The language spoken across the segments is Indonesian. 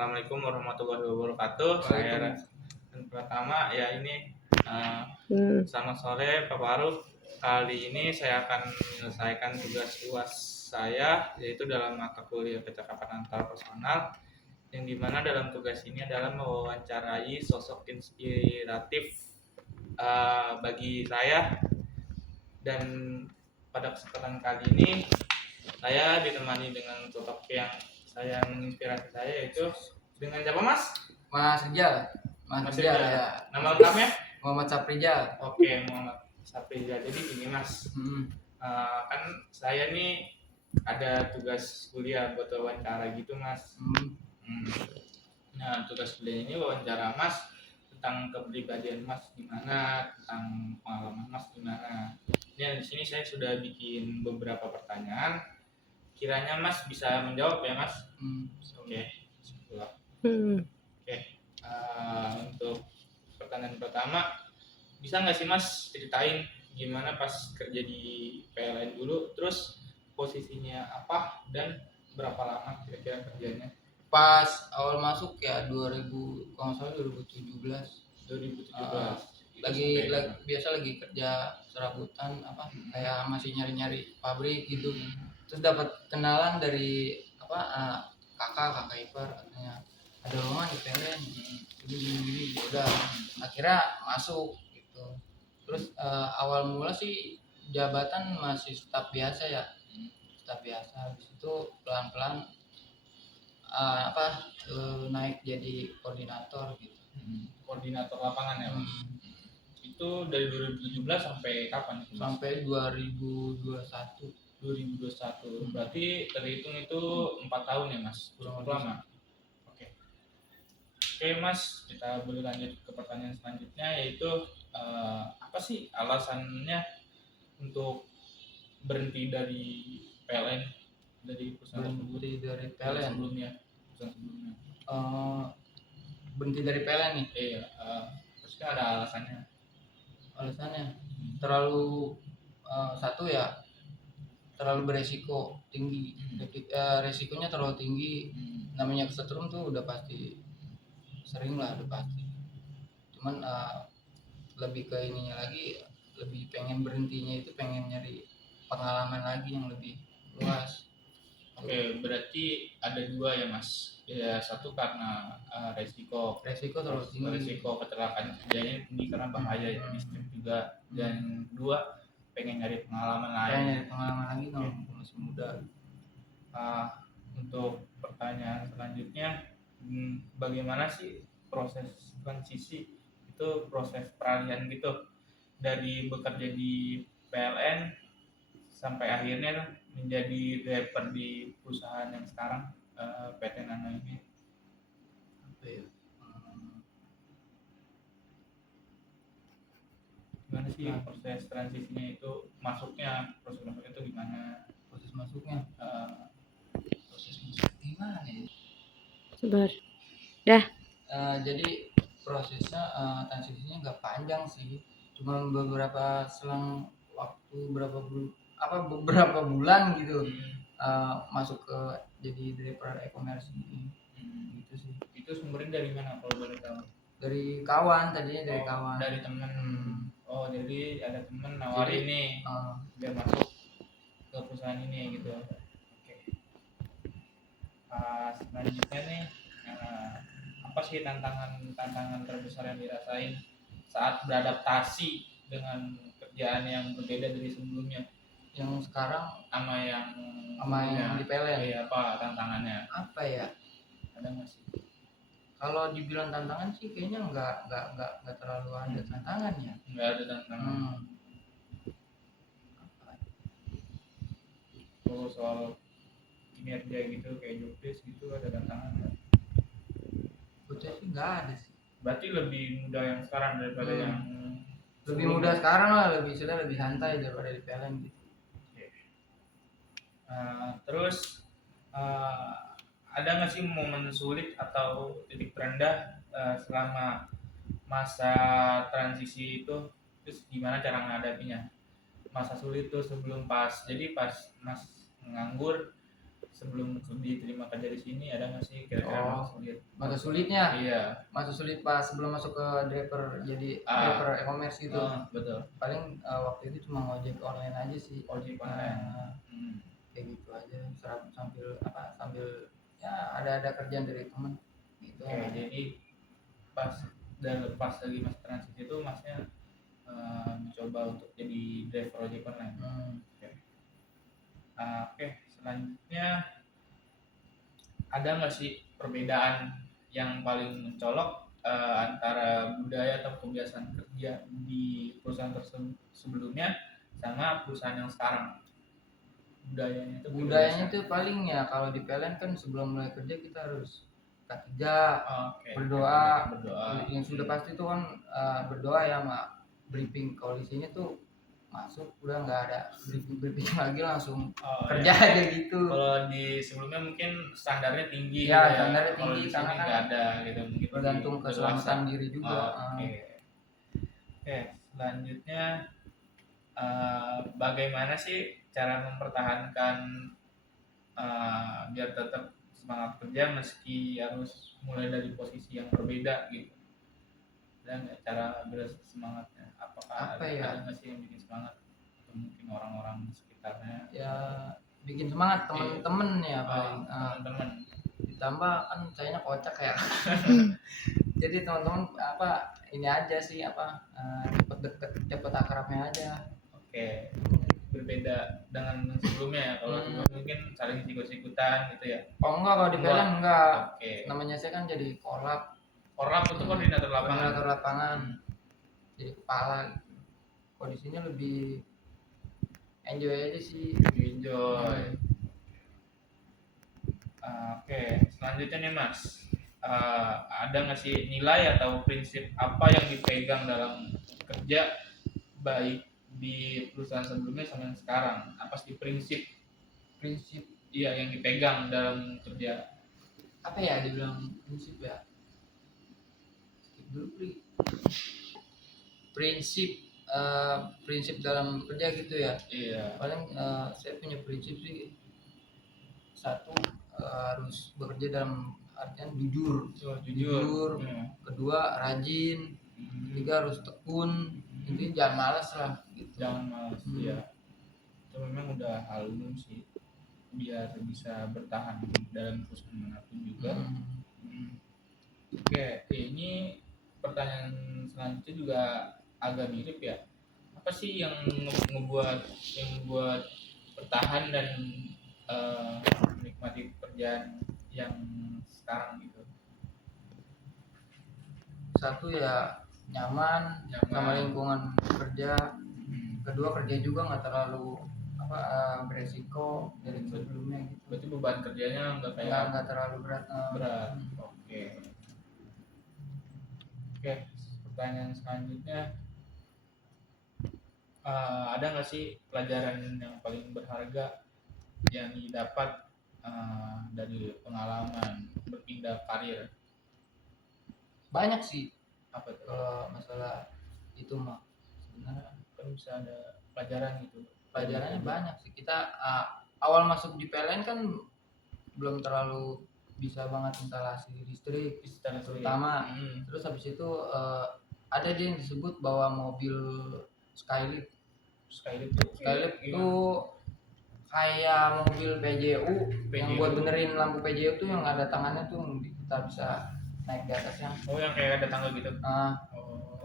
Assalamualaikum warahmatullahi wabarakatuh. Saya dan pertama ya ini selamat sore Pak Faruk. Kali ini saya akan menyelesaikan tugas UAS saya yaitu dalam mata kuliah percakapan antar personal yang dimana dalam tugas ini adalah mewawancarai sosok inspiratif bagi saya, dan pada kesempatan kali ini saya ditemani dengan sosok yang saya menginspirasi saya yaitu dengan siapa Mas? Mas Rijal. Mas Rijal Rijal. ya. Nama lengkapnya? Muhammad Saprijal. Oke, Muhammad Saprijal. Jadi gini Mas, kan saya nih ada tugas kuliah buat wawancara gitu Mas. Nah, tugas kuliah ini wawancara Mas tentang kepribadian Mas gimana, tentang pengalaman Mas gimana. Ini di sini saya sudah bikin beberapa pertanyaan. Kiranya Mas bisa menjawab ya Mas. Oke. Oke. Untuk pertanyaan pertama, bisa nggak sih Mas ceritain gimana pas kerja di PLN dulu, terus posisinya apa dan berapa lama kira-kira kerjanya? Pas awal masuk ya 2000, kalau nggak salah 2017. Biasa lagi kerja serabutan kayak masih nyari-nyari pabrik gitu. Terus dapat kenalan dari kakak ipar, katanya ada lowongan di PLN gini udah akhirnya masuk gitu. Terus awal mula sih jabatan masih staf biasa ya, habis itu pelan-pelan naik jadi koordinator gitu. Koordinator lapangan ya Mas. Itu dari 2017 sampai kapan itu Mas? Sampai 2021. Berarti terhitung itu 4 tahun ya Mas, cukup lama. Oke Mas, kita boleh lanjut ke pertanyaan selanjutnya, yaitu apa sih alasannya untuk berhenti dari PLN, dari perusahaan sebelumnya? Berhenti dari PLN nih? Iya, pasti ada alasannya. Terlalu satu ya, terlalu beresiko tinggi. Resikonya terlalu tinggi. Namanya kesetrum tuh udah pasti sering lah, udah pasti. Cuman lebih ke ininya lagi, lebih pengen berhentinya itu pengen nyari pengalaman lagi yang lebih luas. Oke, berarti ada dua ya Mas. Ya, satu karena resiko terlalu tinggi. Resiko kecelakaan kerjanya tinggi karena bahaya ya, listrik juga. Dan dua, pengen nyari pengalaman lagi kalau masih muda. Untuk pertanyaan selanjutnya, bagaimana sih proses transisi itu, proses peralihan gitu dari bekerja di PLN sampai akhirnya menjadi driver di perusahaan yang sekarang, PT Nano ini? Gimana sih proses transisinya itu, proses masuknya itu gimana? Proses masuknya gimana ya? Sebar. Dah. Jadi prosesnya transisinya nggak panjang sih, cuma beberapa selang waktu beberapa bulan gitu. Masuk ke jadi driver e-commerce ini. Gitu sih. Itu sumbernya dari mana kalau boleh tahu? Dari kawan, tadinya dari kawan. Dari teman. Oh, jadi ada teman nawarin nih biar masuk ke perusahaan ini gitu. Oke. Selanjutnya nih, apa sih tantangan terbesar yang dirasain saat beradaptasi dengan kerjaan yang berbeda dari sebelumnya? Yang sekarang sama yang di PLN. Iya, apa tantangannya? Apa ya? Ada nggak sih? Kalau dibilang tantangan sih kayaknya nggak terlalu ada tantangannya. Nggak ada tantangan. Kalau soal kinerja gitu kayak jobdesk gitu ada tantangan nggak? Bocah sih nggak ada sih. Berarti lebih mudah yang sekarang daripada yang lebih mudah sekarang lah, lebih santai daripada di PLN gitu. Terus ada nggak sih momen sulit atau titik terendah selama masa transisi itu? Terus gimana cara menghadapinya? Masa sulit tuh sebelum pas Mas nganggur, sebelum diterima kerja di sini ada nggak sih kira-kira Oh. masa sulit? Masa sulitnya, Iya. masa sulit pas sebelum masuk ke driver, jadi Ah. driver e-commerce gitu. Betul. Paling waktu itu cuma ngojek online aja sih. Ojek online. Nah, kayak gitu aja, sambil ya ada kerjaan dari temen gitu. Oke, jadi pas lagi mas transisi itu masnya mencoba untuk jadi driver ojek online. Oke, selanjutnya ada nggak sih perbedaan yang paling mencolok antara budaya atau kebiasaan kerja di perusahaan sebelumnya sama perusahaan yang sekarang? Budayanya Itu paling ya kalau di PLN kan sebelum mulai kerja kita harus kerja, berdoa. Yang sudah pasti tuh kan berdoa ya, sama briefing. Kalau di sini tuh masuk udah nggak ada briefing lagi, langsung kerja aja gitu. Kalau di sebelumnya mungkin standarnya tinggi. Ya, standarnya Kalau tinggi di karena sini kan nggak ada gitu, mungkin bergantung keselamatan diri juga. Oke, selanjutnya bagaimana sih cara mempertahankan biar tetap semangat kerja meski harus mulai dari posisi yang berbeda gitu? Dan cara biar semangatnya apakah ada nggak sih yang bikin semangat? Atau mungkin orang-orang sekitarnya ya bikin semangat temen-temen ya paling. Teman-teman. Ditambah kan sayanya kocak ya. Jadi teman-teman ini aja sih cepet deket, cepet akrabnya aja. Oke, berbeda dengan sebelumnya ya. Kalau sebelumnya mungkin saling sikut-sikutan gitu ya. Oh enggak, kalau di PLN enggak. Oke. Namanya saya kan jadi korlap Itu koordinator lapangan. Jadi kepala. Kalau di sini lebih enjoy aja sih. Enjoy. Oke, selanjutnya nih Mas, ada nggak sih nilai atau prinsip apa yang dipegang dalam kerja baik di perusahaan sebelumnya sama yang sekarang? Apa sih prinsip iya yang dipegang dalam kerja? Apa ya dibilang prinsip ya? Prinsip dalam kerja gitu ya. Iya. Paling saya punya prinsip sih, satu harus bekerja dalam artian jujur. Kedua rajin. Ketiga harus tekun. Intinya jangan malas lah gitu. Jangan malas. Iya. Itu memang udah hal umum sih biar bisa bertahan dalam perusahaan manapun juga. Oke, ini pertanyaan selanjutnya juga agak mirip ya. Apa sih yang membuat bertahan dan menikmati pekerjaan yang sekarang gitu? Satu ya nyaman sama lingkungan kerja. Kedua kerja juga nggak terlalu beresiko dari sebelumnya gitu. Berarti beban kerjanya nggak terlalu berat. Oke, pertanyaan selanjutnya, ada nggak sih pelajaran yang paling berharga yang didapat dari pengalaman berpindah karir? Banyak sih. Apa tuh? Kalau masalah itu mah sebenarnya kan bisa ada pelajaran gitu. Pelajarannya banyak sih. Kita awal masuk di PLN kan belum terlalu bisa banget instalasi listrik terutama. Terus habis itu ada dia yang disebut bawa mobil Skylift itu kayak mobil PJU yang buat benerin lampu PJU tuh, yang ada tangannya tuh kita bisa naik di atasnya. Oh, yang kayak ada tangga gitu.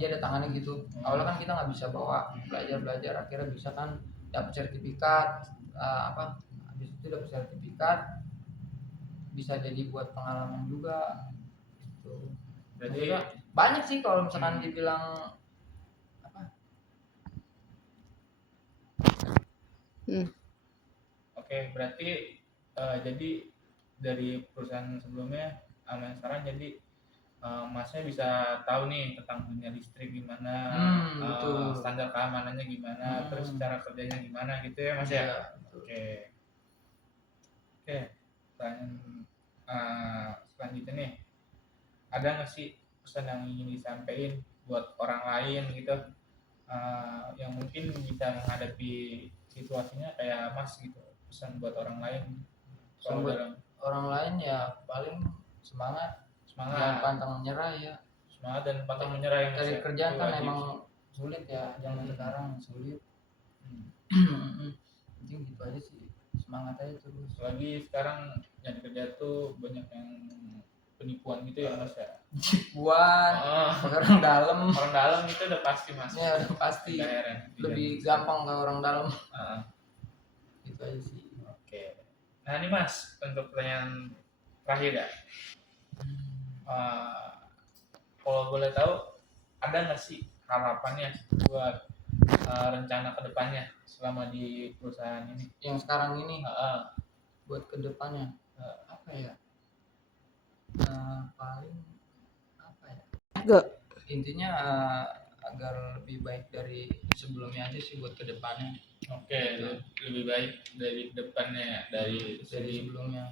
Dia ada tangannya gitu. Awalnya kan kita nggak bisa bawa, belajar akhirnya bisa kan, dapat sertifikat. Habis itu dapat sertifikat, bisa jadi buat pengalaman juga gitu. Berarti banyak sih kalau misalkan dibilang Oke, berarti jadi dari perusahaan sebelumnya sama yang sekarang jadi masnya bisa tahu nih tentang dunia listrik gimana, standar keamanannya gimana, terus cara kerjanya gimana gitu ya Mas ya. Oke. Pertanyaan selanjutnya nih, ada nggak sih pesan yang ingin disampaikan buat orang lain gitu, yang mungkin bisa menghadapi situasinya kayak Mas gitu, pesan buat orang lain Kalau buat dalam orang lain ya paling semangat, jangan semangat, pantang menyerah ya. semangat dan pantang menyerah ya Mas Cari ya. kerjaan Itu kan wajib emang sih. sulit ya, zaman sekarang sulit. Hmm. Penting gitu aja sih, semangat aja terus. Apalagi sekarang nyari kerja tuh banyak yang penipuan gitu ya Mas ya. Buat Oh, orang dalam orang dalam itu udah pasti Mas. ya udah pasti Nggak heran. lebih gampang ke orang dalam Ah, gitu aja sih. oke. Nah ini Mas, untuk pertanyaan terakhir ya. Eh, kalau boleh tahu, ada nggak sih harapannya buat rencana kedepannya selama di perusahaan ini? Yang sekarang ini Heeh. buat kedepannya apa ya, paling apa ya, Go. intinya agar lebih baik dari sebelumnya aja sih buat kedepannya. Oke, lebih baik dari depannya ya, dari Dari segi sebelumnya.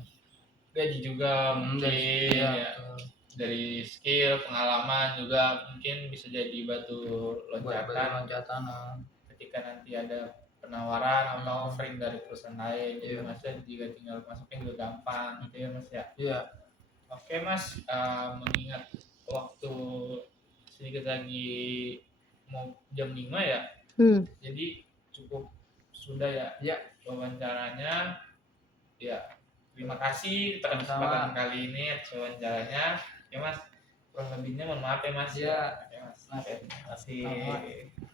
gaji juga mungkin Iya, ya, betul. dari skill, pengalaman juga mungkin bisa jadi batu Buat batu loncatan loncatan. ketika nanti ada penawaran atau offering dari perusahaan lain. Jadi Iya. Mas juga tinggal masukin juga gampang gitu ya Mas ya. Iya. Oke Mas, mengingat waktu sedikit lagi mau jam 5 ya, jadi cukup sudah ya Ya. wawancaranya. Ya, terima kasih atas Sama-sama. kesempatan kali ini atas wawancaranya. Ya Mas, kurang lebihnya mohon maaf ya Mas. Iya. Ya Mas. Mas. Oke, terima kasih. Sama.